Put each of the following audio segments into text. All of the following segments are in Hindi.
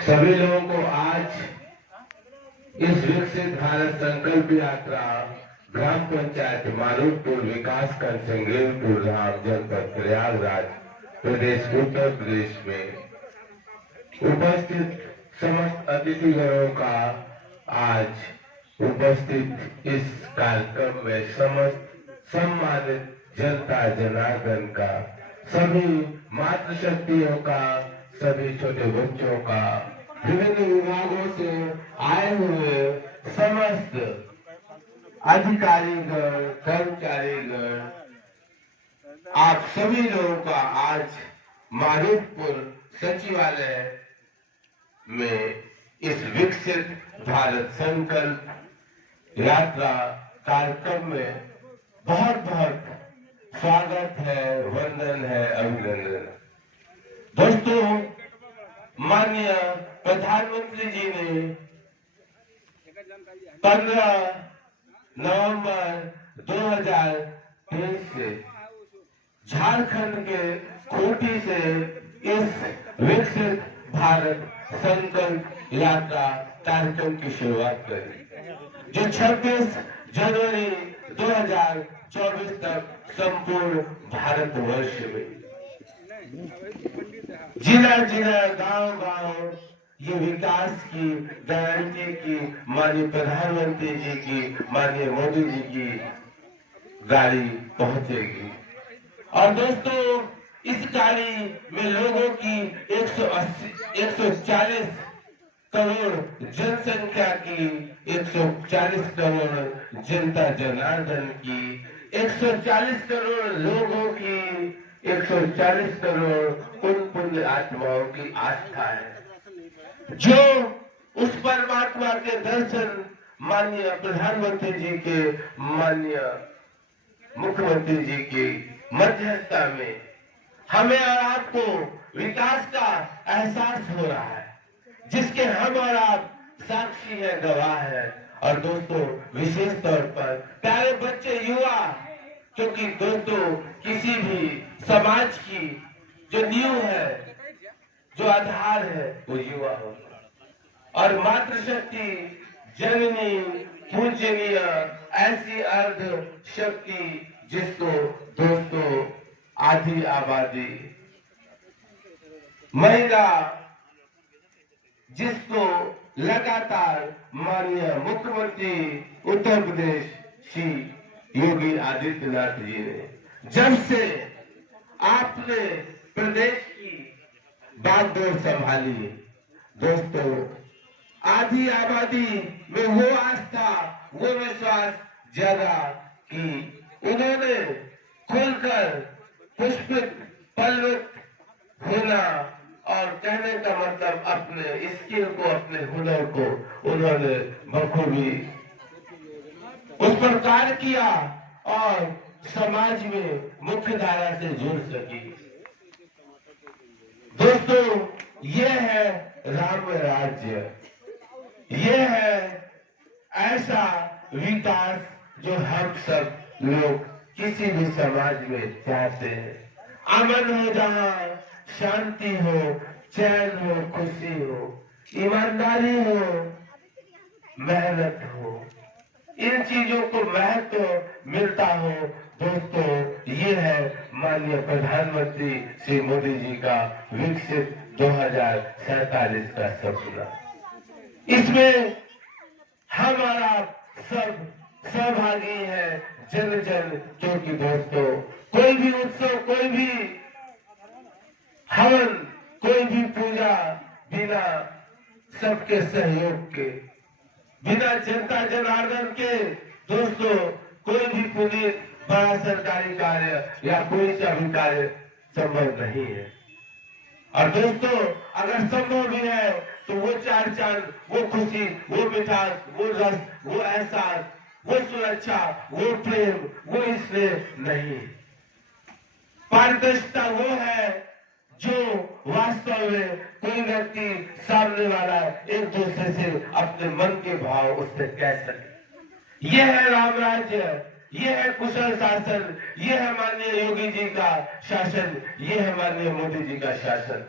सभी लोगों को आज इस विकसित भारत संकल्प यात्रा ग्राम पंचायत मारूपुर विकास खंड सिंगरेलपुर धाम जनपद प्रयागराज प्रदेश उत्तर प्रदेश में उपस्थित समस्त अतिथिगणों का आज उपस्थित इस कार्यक्रम में समस्त सम्मानित जनता जनार्दन का, सभी मातृशक्तियों का, सभी छोटे बच्चों का, विभिन्न विभागों से आए हुए समस्त अधिकारीगण, कर्मचारीगण, आप सभी लोगों का आज मारूपुर सचिवालय में इस विकसित भारत संकल्प यात्रा कार्यक्रम में बहुत बहुत स्वागत है, वंदन है, अभिनंदन। दोस्तों, माननीय प्रधानमंत्री जी ने 15 नवंबर 2023 से झारखंड के खूंटी से इस विकसित भारत संकल्प यात्रा कार्यक्रम की शुरुआत करी, जो 26 जनवरी 2024 तक संपूर्ण भारतवर्ष में जिला जिला, गांव गांव ये विकास की गारंटी की माननीय प्रधानमंत्री जी की, माननीय मोदी जी की गाड़ी पहुंचेगी। और दोस्तों, इस गाड़ी में लोगों की 140 करोड़ जनसंख्या की, 140 करोड़ जनता जनार्दन की, 140 करोड़ लोगों की, 140 करोड़ उन पुण्य आत्माओं की आस्था है, जो उस परमात्मा के दर्शन माननीय प्रधानमंत्री जी के, माननीय मुख्यमंत्री जी की मध्यस्थता में हमें और आपको विकास का एहसास हो रहा है, जिसके हम और आप साक्षी है, गवाह है। और दोस्तों, विशेष तौर पर प्यारे बच्चे, युवा, क्योंकि दोस्तों किसी भी समाज की जो नींव है, जो आधार है, वो युवा होता है। और मातृशक्ति, जननी, पूजनीय, ऐसी अर्ध शक्ति जिसको दोस्तों आधी आबादी, महिला, जिसको लगातार माननीय मुख्यमंत्री उत्तर प्रदेश श्री योगी आदित्यनाथ जी ने जब से आपने प्रदेश की बागडोर संभाली, दोस्तों आधी आबादी में वो आस्था, वो विश्वास जगा कि उन्होंने खुलकर पुष्पित पल्लवित होना, और कहने का मतलब अपने स्किल को, अपने हुनर को उन्होंने बखूबी उस पर कार्य किया और समाज में मुख्य धारा से जुड़ सकी। दोस्तों, ये है राम राज्य, ये है ऐसा विकास जो हम सब लोग किसी भी समाज में चाहते हैं। अमन हो, जहां शांति हो, चैन हो, खुशी हो, ईमानदारी हो, मेहनत हो, इन चीजों को महत्व मिलता हो। दोस्तों, ये है माननीय प्रधानमंत्री श्री मोदी जी का विकसित 2047 का सपना। इसमें हम और आप सब सहभागी हैं, जन जन, क्योंकि दोस्तों कोई भी उत्सव, कोई भी हवन, कोई भी पूजा बिना सबके सहयोग के, बिना जनता जनार्दन के, दोस्तों कोई भी पुनीत बड़ा सरकारी कार्य या कोई सा भी कार्य संभव नहीं है। और दोस्तों, अगर संभव भी है तो वो चार चांद, वो खुशी, वो मिठास, वो रस, वो एहसास, वो सुरक्षा, वो प्रेम, वो स्नेह नहीं। पारदर्शिता वो है जो वास्तव में कोई व्यक्ति सामने वाला एक दूसरे से अपने मन के भाव उससे कह सके। यह है राम राज्य, ये है कुशल शासन, ये है माननीय योगी जी का शासन, ये है माननीय मोदी जी का शासन,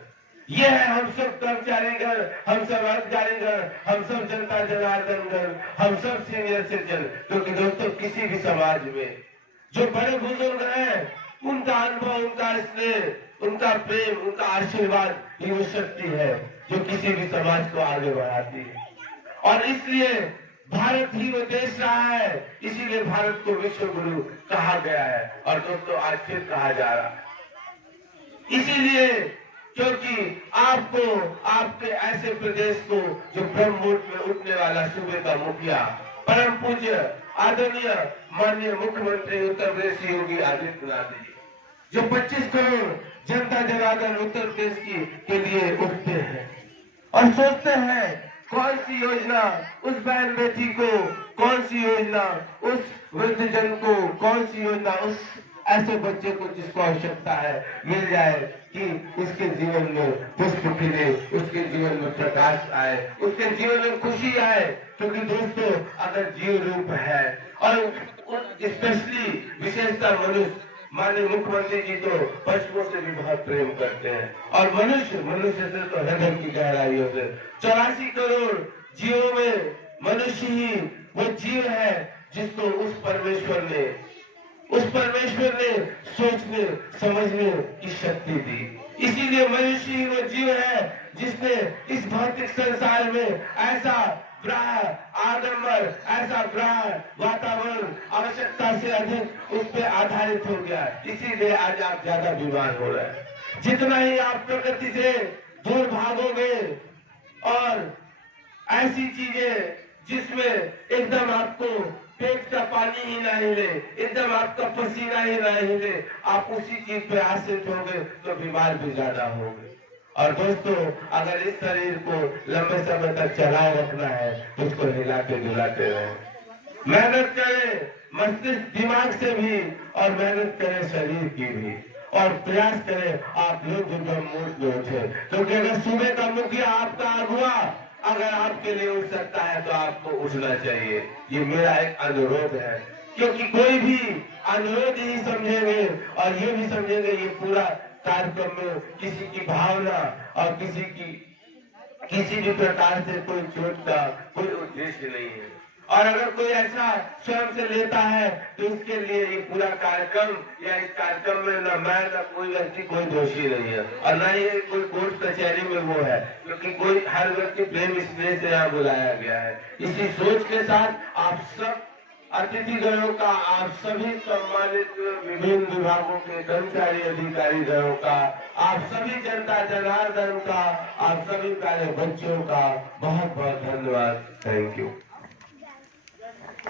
ये है हम सब कर्मचारीगण, हम सब अधिकारीगण, हम सब जनता जनार्दनगण, हम सब सीनियर सिटीजन। क्योंकि दोस्तों किसी भी समाज में जो बड़े बुजुर्ग हैं, उनका अनुभव, उनका स्नेह, उनका प्रेम, उनका आशीर्वाद ही वो शक्ति है जो किसी भी समाज को आगे बढ़ाती है। और इसलिए भारत ही वो देश रहा है, इसीलिए भारत को विश्व गुरु कहा गया है और दोस्तों आज फिर कहा जा रहा है। इसीलिए क्योंकि आपको, आपके ऐसे प्रदेश को जो ब्रह्म मुहूर्त में उठने वाला सूबे का मुखिया, परम पूज्य आदरणीय माननीय मुख्यमंत्री उत्तर प्रदेश योगी आदित्यनाथ जी, जो 25 करोड़ जनता जनार्दन उत्तर प्रदेश के लिए उठते हैं और सोचते हैं कौन सी योजना उस बहन बेटी को, कौन सी योजना उस वृद्धजन को, कौन सी योजना उस ऐसे बच्चे को जिसको आवश्यकता है मिल जाए कि उसके जीवन में पुष्प खिले, उसके जीवन में प्रकाश आए, उसके जीवन में खुशी आए। क्योंकि दोस्तों अगर जीव रूप है और स्पेशली विशेषता मनुष्य, माननीय मुख्यमंत्री जी तो पशुओं से भी बहुत प्रेम करते हैं और मनुष्य से तो हृदय की गहराइयों से 84 करोड़ जीवों में मनुष्य ही वो जीव है जिसको उस परमेश्वर ने सोचने समझने की शक्ति दी। इसीलिए मनुष्य ही वो जीव है जिसने इस भौतिक संसार में ऐसा आडंबर, ऐसा वातावरण आवश्यकता से अधिक उस पर आधारित हो गया। इसीलिए आज आप ज्यादा बीमार हो रहे हैं। जितना ही आप प्रकृति से दूर भागोगे और ऐसी चीजें जिसमें एकदम आपको पेट का पानी ही ना हिले, एकदम आपका पसीना ही ना हिले, आप उसी चीज पे आश्रित होंगे तो बीमार भी ज्यादा होंगे। और दोस्तों अगर इस शरीर को लंबे समय तक चलाए रखना है तो उसको हिलाते डुलाते रहे, मेहनत करें मस्तिष्क दिमाग से भी और मेहनत करें शरीर की भी और प्रयास करें आप लोग ब्रह्म मुहूर्त में उठे। क्योंकि अगर सूबे का मुखिया आपका अगुआ अगर आपके लिए उठ सकता है तो आपको उठना चाहिए। ये मेरा एक अनुरोध है, क्योंकि कोई भी अनुरोध ही समझेंगे और ये भी समझेंगे ये पूरा कार्यक्रम में किसी की भावना और किसी भी प्रकार से कोई चोट का कोई उद्देश्य नहीं है। और अगर कोई ऐसा स्वयं से लेता है तो उसके लिए ये पूरा कार्यक्रम या इस कार्यक्रम में न मैं न कोई व्यक्ति कोई दोषी नहीं है और न ही कोई कोर्ट कचहरी में वो है, क्योंकि कोई हर व्यक्ति प्रेम स्नेह से यहाँ बुलाया गया है। इसी सोच के साथ आप सब अतिथिगणों का, आप सभी सम्मानित विभिन्न विभागों के कर्मचारी अधिकारी गणों का, आप सभी जनता जनार्दन का, आप सभी प्यारे बच्चों का बहुत बहुत धन्यवाद। Thank you.